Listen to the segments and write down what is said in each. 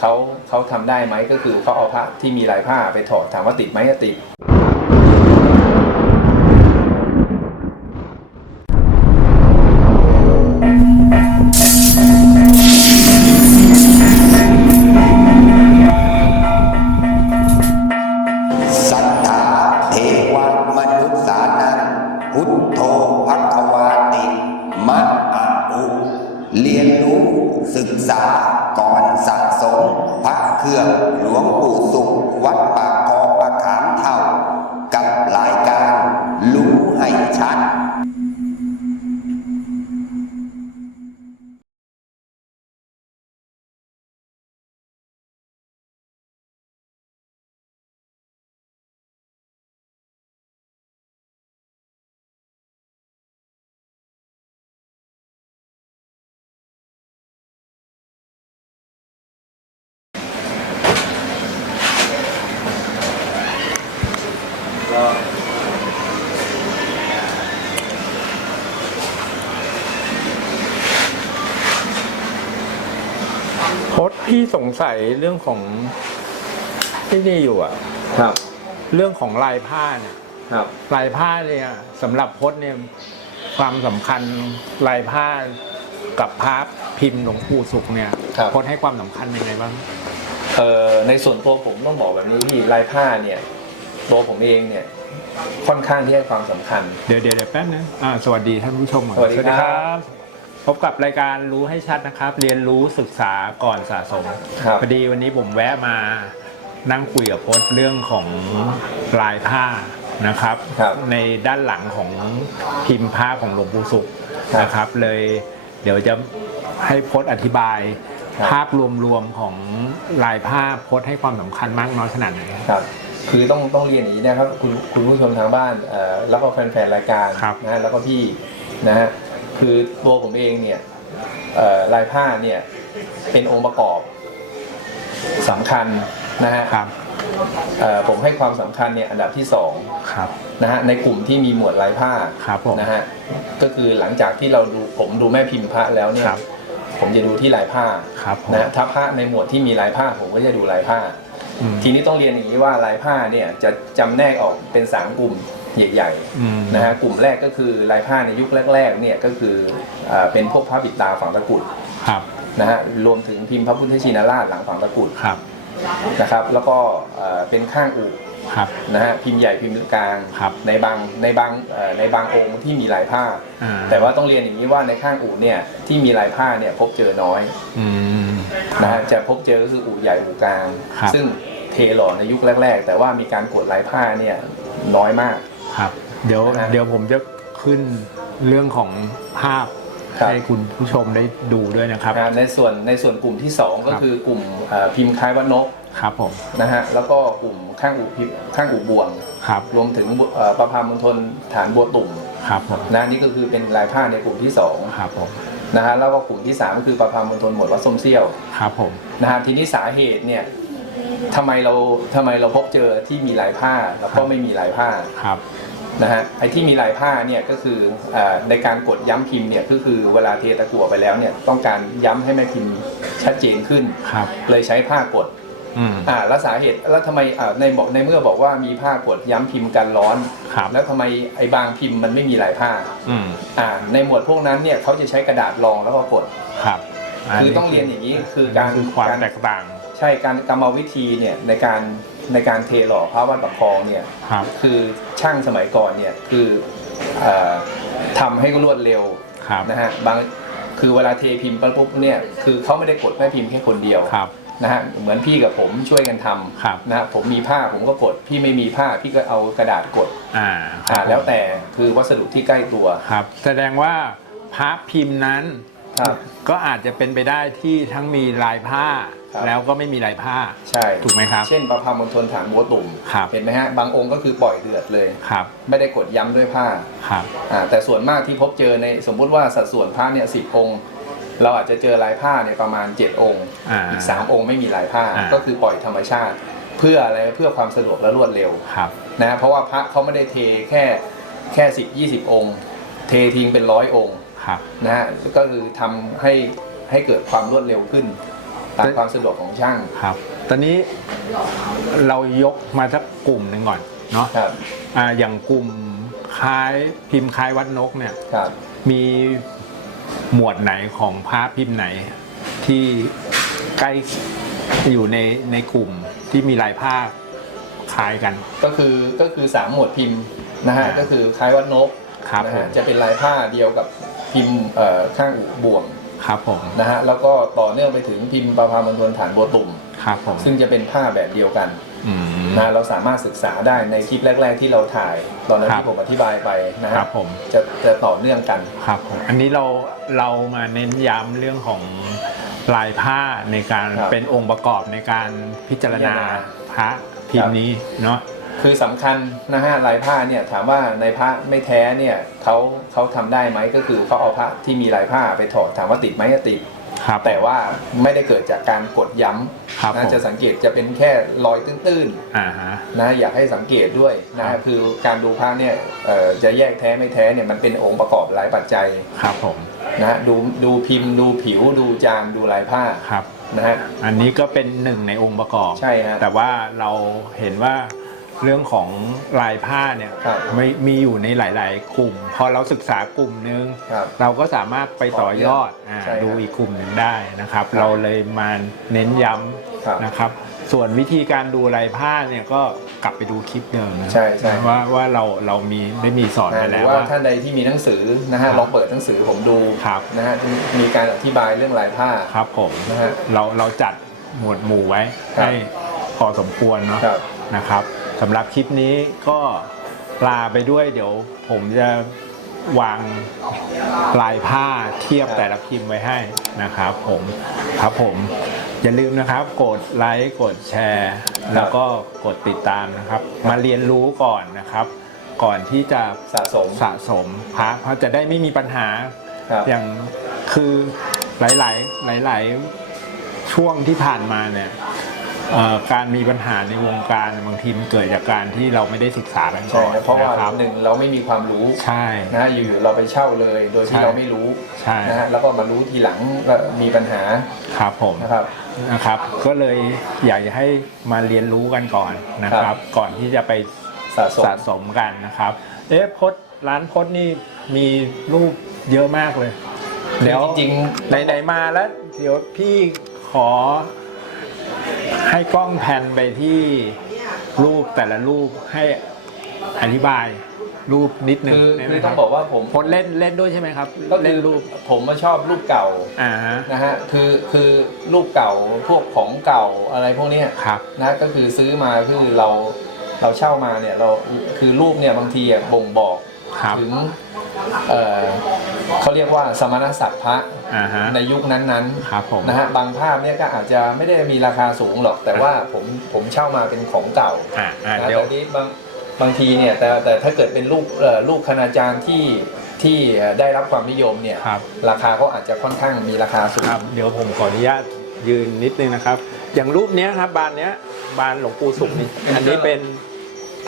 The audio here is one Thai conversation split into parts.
เขาเขาทำได้ไหมก็คือเขาเอาพระที่มีลายผ้าไปถอดถามว่าติดไหมก็ติดสัทธาเทวมนุษย์สานังพุทโธพักวาติมะอะอุเรียนรู้ศึกษา ก่อนสะสมพระเครื่องหลวงปู่สุขวัดปาก พสต์พี่สงสัยเรื่องของที่นี่อยู่อะครับ เรื่องของลายผ้าเนี่ยครับ ลายผ้าเนี่ยสำหรับโพสต์เนี่ยความสำคัญลายผ้ากับภาพพิมพ์หลวงปู่สุขเนี่ยครับโพสต์ให้ความสำคัญยังไงบ้าง เอ่อในส่วนตัวผมต้องบอกแบบนี้พี่ลายผ้าเนี่ยตัวผมเองเนี่ยค่อนข้างที่ให้ความสำคัญ เดี๋ยวเดี๋ยวเดี๋ยวแป๊บนึงอ่าสวัสดีท่านผู้ชมก่อนสวัสดีครับ บ พบกับรายการรู้ให้ชัดนะครับ เรียนรู้ศึกษาก่อนสะสมครับพอดีวันนี้ผมแวะมานั่งคุยกับโพสต์เรื่องของลายผ้านะครับ ครับในด้านหลังของพิมพ์ผ้าของหลวงปู่สุขครับนะครับ เลยเดี๋ยวจะให้โพสต์อธิบาย ครับ ภาพรวมๆของลายผ้าโพสต์ให้ความสำคัญมากน้อยขนาดไหน ครับคือต้องต้องเรียนอย่างนี้นะครับคุณคุณผู้ชมทางบ้านเอ่อแล้วก็แฟนๆรายการครับนะฮะแล้วก็พี่นะฮะ คือตัวผมเองเนี่ยเอ่อลายผ้าเนี่ยเป็นองค์ประกอบสำคัญนะฮะครับเอ่อผมให้ความสำคัญเนี่ยอันดับที่สองครับนะฮะในกลุ่มที่มีหมวดลายผ้าครับผมนะฮะก็คือหลังจากที่เราดูผมดูแม่พิมพ์พระแล้วเนี่ยครับผมจะดูที่ลายผ้าครับผมนะฮะถ้าพระในหมวดที่มีลายผ้าผมก็จะดูลายผ้าอืมทีนี้ต้องเรียนอย่างนี้ว่าลายผ้าเนี่ยจะจำแนกออกเป็นสามกลุ่ม ใหญ่อืมๆนะฮะกลุ่มแรกก็คือลายผ้าในยุคแรกๆเนี่ยก็คืออ่าเป็นพวกพระบิดาฝังตะกรุดครับนะฮะรวมถึงพิมพ์พระพุทธชินราชหลังฝังตะกรุดครับนะครับ แล้วก็เอ่อเป็นข้างอุครับนะฮะพิมพ์ใหญ่พิมพ์กลางครับในบางในบางเอ่อในบางองค์ที่มีลายผ้าอ่าแต่ว่าต้องเรียนอย่างนี้ว่าในข้างอู่เนี่ยที่มีลายผ้าเนี่ยพบเจอน้อยอืมนะฮะจะพบเจอก็คืออู่ใหญ่อู่กลางครับซึ่งเทหล่อในยุคแรก ๆ แต่ว่ามีการกดลายผ้าเนี่ยน้อยมาก ครับ เดี๋ยวนะฮะเดี๋ยวผมจะขึ้นเรื่องของภาพครับ ให้คุณผู้ชมได้ดูด้วยนะครับ นะในส่วนในส่วนกลุ่มที่ 2 ก็ครับคือกลุ่มเอ่อพิมพ์คล้ายวัดนกครับผมนะฮะแล้วก็กลุ่มข้างอู่พิมพ์ข้างอู่บวง ครับรวมถึงเอ่อประพามณฑลฐานบัวตุ่มครับผมนะนี่ก็คือเป็นลายผ้าในกลุ่มที่2ครับผมนะฮะแล้วก็กลุ่มที่ 3 ก็คือประพามณฑลหมวดวัดส้มเซี่ยวครับผมนะฮะทีนี้สาเหตุเนี่ยทำไมเราทำไมเราพบเจอที่มีลายผ้าแล้วก็ไม่มีลายผ้า ครับ นะฮะไอ้ที่มีลายผ้าเนี่ยก็คือเออในการกดย้ำพิมพ์เนี่ยก็คือเวลาเทตะกั่วไปแล้วเนี่ยต้องการย้ำให้แม่พิมพ์ชัดเจนขึ้น ครับเลยใช้ผ้ากดอืมอ่าแล้วสาเหตุแล้วทำไมอ่าในบอกในเมื่อบอกว่ามีผ้ากดย้ำพิมพ์กันร้อน ครับแล้วทำไมไอ้บางพิมพ์มันไม่มีลายผ้าอืมอ่าในหมวดพวกนั้นเนี่ยเขาจะใช้กระดาษรองแล้วก็กด ครับคือต้องเรียนอย่างนี้คือการคือความการ แตกต่าง ใช่การกรรมวิธีเนี่ยในการ ในการเทหล่อพระวัดประคองเนี่ยครับ คือช่างสมัยก่อนเนี่ยคือเออทำให้รวดเร็วครับนะฮะบางคือเวลาเทพิมพ์ปุ๊บเนี่ยคือเขาไม่ได้กดแม่พิมพ์แค่คนเดียว ครับนะฮะเหมือนพี่กับผมช่วยกันทครับำนะฮะผมมีผ้าผมก็กด พี่ไม่มีผ้าพี่ก็เอากระดาษกดอ่าคอ่ารับแล้วแต่คือวัสดุที่ใกล้ตัวครับ แสดงว่าพระพิมพ์นั้น ครับ ก็อาจจะเป็นไปได้ที่ทั้งมีลายผ้า ครับ แล้วก็ไม่มีลายผ้า ใช่ถูกไหมครับ เช่นประพามณฑลฐานบัวตุ่ม ครับ เห็นไหมฮะ บางองค์ก็คือปล่อยเดือดเลย ครับ ไม่ได้กดย้ำด้วยผ้าครับ อ่าแต่ส่วนมากที่พบเจอในสมมุติว่าสัดส่วนผ้าเนี่ยสิองค์ เราอาจจะเจอลายผ้าเนี่ยประมาณ 7 องค์อ่าอีก 3 องค์ไม่มีลายผ้าอ่า ก็คือปล่อยธรรมชาติ เพื่ออะไรเพื่อความสะดวกและรวดเร็ว ครับ นะเพราะว่าพระเขาไม่ได้เทแค่แค่สิบยี่สิบองค์ เททิ้งเป็นร้อยองค์ครับ นะฮะก็คือทำให้ให้เกิดความรวดเร็วขึ้น ตามความสะดวกของช่างครับ ตอนนี้เรายกมาสักกลุ่มหนึ่งก่อนเนาะครับอ่าอย่างกลุ่มคล้ายพิมพ์คล้ายวัดนกเนี่ยครับมีหมวดไหนของพระพิมพ์ไหน ที่ใกล้อยู่ในในกลุ่มที่มีลายผ้าคล้ายกัน ก็คือก็คือสามหมวดพิมพ์นะฮะอ่าก็คือคล้ายวัดนกครับนะผฮะมจะเป็นลายผ้าเดียวกับพิมพ์เอ่อข้างอุบ่วง ครับผมนะฮะแล้วก็ต่อเนื่องไปถึงพิมพ์ประพามณฑลฐานบัวตุ่มครับผมซึ่งจะเป็นผ้าแบบเดียวกันอืมนะเราสามารถศึกษาได้ในคลิปแรก ๆ ที่เราถ่าย ตอนนั้นครับที่ผมอธิบายไปนะครัฮะบผมจะจะต่อเนื่องกันครับผมอันนี้เราเรามาเน้นย้ำเรื่องของลายผ้าในการครับเป็นองค์ประกอบในการพิจารณาพิจารณาพระพิมพ์นี้เนาะ คือสำคัญนะฮะลายผ้าเนี่ยถามว่าในพระไม่แท้เนี่ยเขาเขาทำได้ไหมก็คือเขาเอาพระที่มีลายผ้าไปถอดถามว่าติดไหมก็ติดครับแต่ว่าไม่ได้เกิดจากการกดย้ครับำนะผมจะสังเกตจะเป็นแค่รอยตื้นอ่าฮะๆนะอยากให้สังเกตด้วยนะครัฮะบคือการดูพระเนี่ยเอ่อจะแยกแท้ไม่แท้เนี่ยมันเป็นองค์ประกอบหลายปัจจัยครับผมนะฮะดูดูพิมพ์ดูผิวดูจานดูลายผ้าครับนะฮะอันนี้ก็เป็นหนึ่งในองค์ประกอบใช่ฮะแต่ว่าเราเห็นว่า เรื่องของลายผ้าเนี่ยครับไม่มีอยู่ในหลาย ๆ กลุ่ม พอเราศึกษากลุ่มหนึง ครับเราก็สามารถไปต่อยอดอาใช่ครับดูอีกกลุ่มหนึ่งได้นะครับครับ เราเลยมาเน้นย้ครับำนะครับ ส่วนวิธีการดูลายผ้าเนี่ยก็กลับไปดูคลิปเดิมนะ ใช่ใช่ ว่าว่าเราเรามีได้มีสอนไปนะหรืแล้อวว่าว่า ท่านใดที่มีหนังสือนะฮะครับลองเปิดหนังสือผมดูครับ นะฮะมีการอธิบายเรื่องลายผ้า ครับผมนะฮะเราเราจัดหมวดหมู่ไว้ครับ ให้พอสมควรเนาะครับ นะครับ สำหรับคลิปนี้ก็ลาไปด้วยเดี๋ยวผมจะวางลายผ้าเทียบครับแต่ละพิมพ์ไว้ให้นะครับผมครับผมอย่าลืมนะครับ กดไลค์กดแชร์ แล้วก็กดติดตามนะครับ มาเรียนรู้ก่อนนะครับ ก่อนที่จะสะสมสะสมพระเพราะจะได้ไม่มีปัญหาครับอย่างคือหลาย ๆ หลาย ๆ ช่วงที่ผ่านมาเนี่ยเอ่อ การมีปัญหาในวงการบางทีมันเกิดจากการที่เราไม่ได้ศึกษากันก่ใช่อนครับเพราะว่านะครับหนึ่งเราไม่มีความรู้ใช่นะฮะอยู่ๆเราไปเช่าเลย โดยที่ใช่เราไม่รู้ใช่นะฮะแล้วก็มารู้ทีหลังว่ามีปัญหาครับผมนะครับนะครับ ก็เลยอยากจะให้มาเรียนรู้กันก่อนนะคครัรับบก่อนที่จะไปสะสมสะสมกันนะครับ เอ๊ะพดร้านพดนี่มีรูปเยอะมากเลยเดี๋ยวจริงไหนๆมาแล้ว เดี๋ยวพี่ขอ ให้กล้องแพนไปที่รูปแต่ละรูปให้อธิบายรูปนิดนึงคือได้ไหมคือคต้รัอบงบอกว่าผมพดเล่นเล่นด้วยใช่ไหมครับ ก็เล่เล่นนรูรูปปผมมาชอบรูปเก่าอ่าฮะนะฮะคือคือรูปเก่าพวกของเก่าอะไรพวกเนี้ยครับ นะก็คือซื้อมาคือเราเราเช่ามาเนี่ยเราคือรูปเนี่ยบางทีอะบ่งบอกครับ ถึงเอ่อ เขาเรียกว่าสมณศักดิ์พระอ่าฮะ ในยุคนั้นครับผม ๆนะฮะบางภาพเนี่ยก็อาจจะไม่ได้มีราคาสูงหรอก แต่ว่าผมผมเช่ามาเป็นของเก่า อ่าอ่านะเดี๋ยว แต่นี้บางบางทีเนี่ยแต่แต่ถ้าเกิดเป็นรูปเอ่อรูปคณาจารย์ที่ที่เอ่อได้รับความนิยมเนี่ยครับราคาก็อาจจะค่อนข้างมีราคาสูง ครับเดี๋ยวผมขออนุญาตยืนนิดนึงนะครับ อย่างรูปเนี้ยครับบานเนี้ยบานหลวงปู่สุขนี่อันนี้เป็น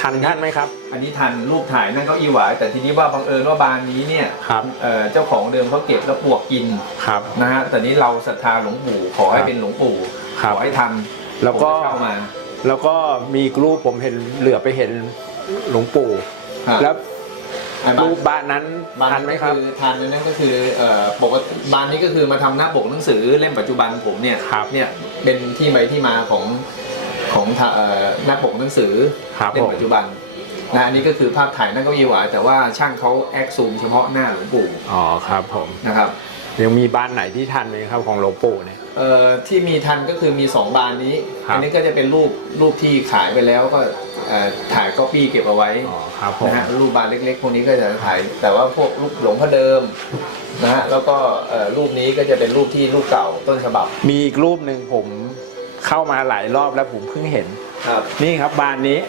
ทันท่านไหมครับ อันนี้ทันรูปถ่ายนั่นเก็อีหวายแต่ทีนี้ว่าบังเอิญว่าบานนี้เนี่ยครับ เอ่อเจ้าของเดิมเขาเก็บแล้วปวกกินครับ นะฮะแต่นี้เราศรัทธาหลวงปู่ขอให้ครับเป็นหลวงปู่ครัขบอให้ทันแล้วก็ ผมเข้ามา แล้วก็มีอีกรูปผมเห็นเหลือไปเห็นหลวงปู่ ครับแล้วอะบาน รูปบานนั้นบานทันไหมครับก็อทันนั่นก็คือเอ่อปกติบานนี้ก็คือมาทำหน้าปกหนังสือเล่มปัจจุบันผมเนี่ยครับ เนี่ยเป็นที่ไปที่มาของ ของทาเอ่อหน้าปกหนังสือครับเล่ผมมปัจจุบันนะอันนี้ก็คือภาพถ่ายนั่นเก็อีหวายแต่ว่าช่างเขาแอคซูมเฉพาะหน้าหลวงปู่อ๋อครับผมนะครับยังมีบ้านไหนที่ทันไหมครับของหลวงปู่เนี่ย เอ่อที่มีทันก็คือมีสองบานนี้ ครับ อันี้ก็จะเป็นรูปรูปที่ขายไปแล้วก็เอ่อถ่ายก๊อปปี้เก็บเอาไว้ อ๋อครับผมนะฮะรูปบานเล็กๆ พวกนี้ก็จะถ่ายแต่ว่าพวกรูปหลวงพ่อเดิมนะฮะแล้วก็เอ่อรูปนี้ก็จะเป็นรูปที่รูปเก่าต้นฉบับ มีอีกรูปหนึ่งผม เข้ามาหลายรอบแล้วผมเพิ่งเห็น ครับนี่ครับบานนี้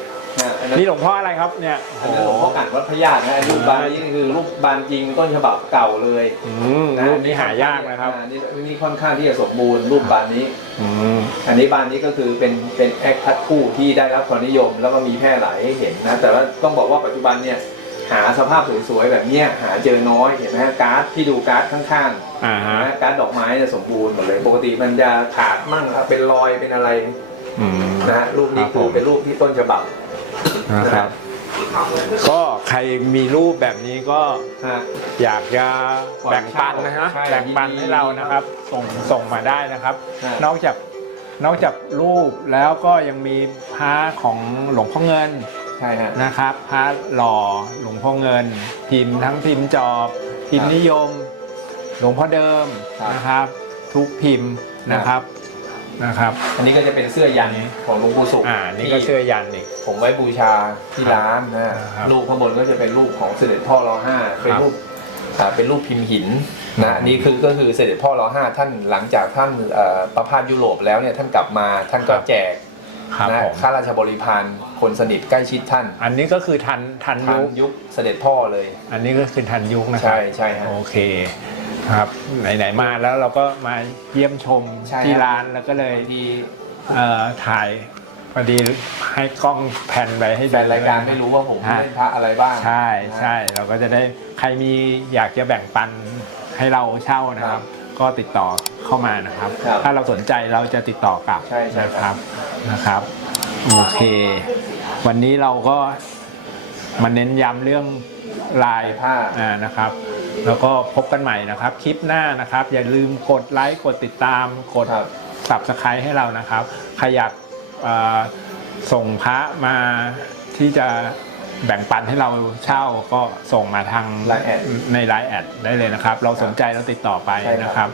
อันนั้นนี่หลวงพ่ออะไรครับเนี่ยอันนั้นหลวงพ่ออ่านวัดพระญาตินะไอ้รูปบานนี้คือรูปบานจริงต้นฉบับเก่าเลยอืมรูปนี้หายากนะครับอ่านี่นี่ค่อนข้างที่จะสมบูรณ์รูปบานนี้ อืมอันนี้บานนี้ก็คือเป็นเป็นแอคทัดคู่ที่ได้รับความนิยม แล้วก็มีแพร่หลายให้เห็นนะแต่ว่าต้องบอกว่าปัจจุบันเนี่ย หาสภาพสวยๆแบบเนี้ยหาเจอน้อยเห็นไหมฮะการ์ดที่ดูการ์ดข้างอ่าฮะ นะการดดอกไม้จะสมบูรณ์หมดเลย ปกติมันจะขาดมั่งครับเป็นรอยเป็นอะไรอืมนะฮะรูปนี้ครับคืผอมเป็นรูปที่ต้นฉบับนะครับ ก็ใครมีรูปแบบนี้ก็ฮะ อยากจะแบ่งปันนะฮะใช่แบ่งปันให้เรานะครับ ส่งส่งมาได้นะครับ ใช่ นอกจากนอกจากรูปแล้วก็ยังมีพระของหลวงพ่อเงิน ใช่ฮะ นะครับพระหล่อหลวงพ่อเงิน พิมพ์ทั้งพิมพ์จอบพิมพ์นิยม หลวงพ่อเดิมครับนะครับ ทุกพิมพ์นะครับนะครับอันนี้ก็จะเป็นเสื้อยันของหลวงปู่สุขอ่านี่ก็เชื่อยันอีก ผมไว้บูชาที่ร้านนะฮะครับรูปข้างบนก็จะเป็นรูปของเสด็จพ่อรอห้าเป็นครับรูปอ่าเป็นรูปพิมพ์หินนะอันนี่คือก็คือเสด็จพ่อรอห้าท่านหลังจากท่านเอ่อประพาสยุโรปแล้วเนี่ยท่านกลับมาท่านก็แจก ครับนะผม ข้าราชบริพารคนสนิทใกล้ชิดท่านอันนี้ก็คือทันทันทางยุคยุคเสด็จพ่อเลย อันนี้ก็คือทันยุคนะครัใช่ใช่ฮะ โอเคครับ ไหนๆมาแล้วเราก็มาเยี่ยมชมใช่ที่ครับ ร้านแล้วก็เลยบางทีเอ่อถ่ายพอดีให้กล้องแผ่นไปให้แฟนรายการไม่รู้ว่าผมฮะ เล่นพระอะไรบ้างใช่นะใช่เราก็จะได้ใครมีอยากจะแบ่งปันให้เราเช่านะครับ ก็ติดต่อเข้ามานะครับ ครับถ้าเราสนใจเราจะติดต่อกลับใช่ใช่นะคครัรับบ นะครับโอเค วันนี้เราก็มาเน้นย้ำเรื่องลายผ้าอ่านะครับ แล้วก็พบกันใหม่นะครับ คลิปหน้านะครับ อย่าลืมกดไลค์กดติดตามกด ครับ subscribe ให้เรานะครับ ใครอยากเอ่อส่งพระมาที่จะ แบ่งปันให้เราเช่าก็ส่งมาทาง Line แอดในไลน์แอดได้เลยนะครับ เราสนใจเราติดต่อไปใช่ครับนะครับ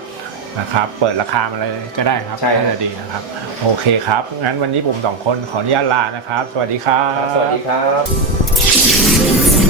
นะครับ เปิดราคามาเลยก็ได้ครับใช่ครับ น่าจะดีนะครับ โอเคครับ งั้นวันนี้ผมสองคนขออนุญาตลานะครับ สวัสดีครับ สวัสดีครับ